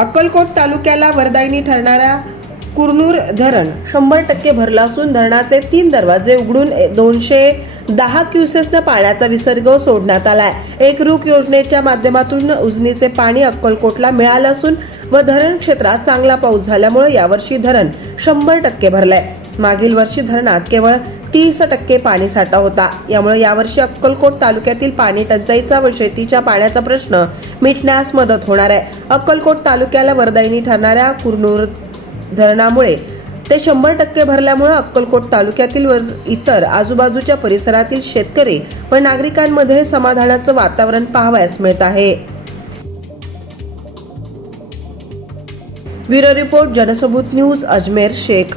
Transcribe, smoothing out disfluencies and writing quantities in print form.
अक्कलकोट तालुक्याला वरदायिनी ठरणाऱ्या कुरनूर धरण 100% भरलं असून धरणाचे 3 दरवाजे उघडून 210 क्युसेक्सनं पाण्याचा विसर्ग सोडण्यात आलाय। एकरूप योजनेच्या माध्यमातून उजनीचे पाणी अक्कलकोटला मिळालं असून व धरण क्षेत्रात चांगला पाऊस झाल्यामुळे यावर्षी धरण 100% भरलंय। मागील वर्षी धरणात केवळ 30% पाणी साठा होता। यामुळे यावर्षी अक्कलकोट तालुक्यातील पाणी टंचाईचा व शेतीच्या पाण्याचा प्रश्न मिटण्यास मदत होणार आहे। अक्कलकोट तालुक्याला वरदायिनी ठरणाऱ्या कुरनूर धरणामुळे ते 100% भरल्यामुळे अक्कलकोट तालुक्यातील व इतर आजूबाजूच्या परिसरातील शेतकरी व नागरिकांमध्ये समाधानाचं वातावरण पाहावयास मिळत आहे। Bureau report, Jansaboot news, Ajmer Shaikh.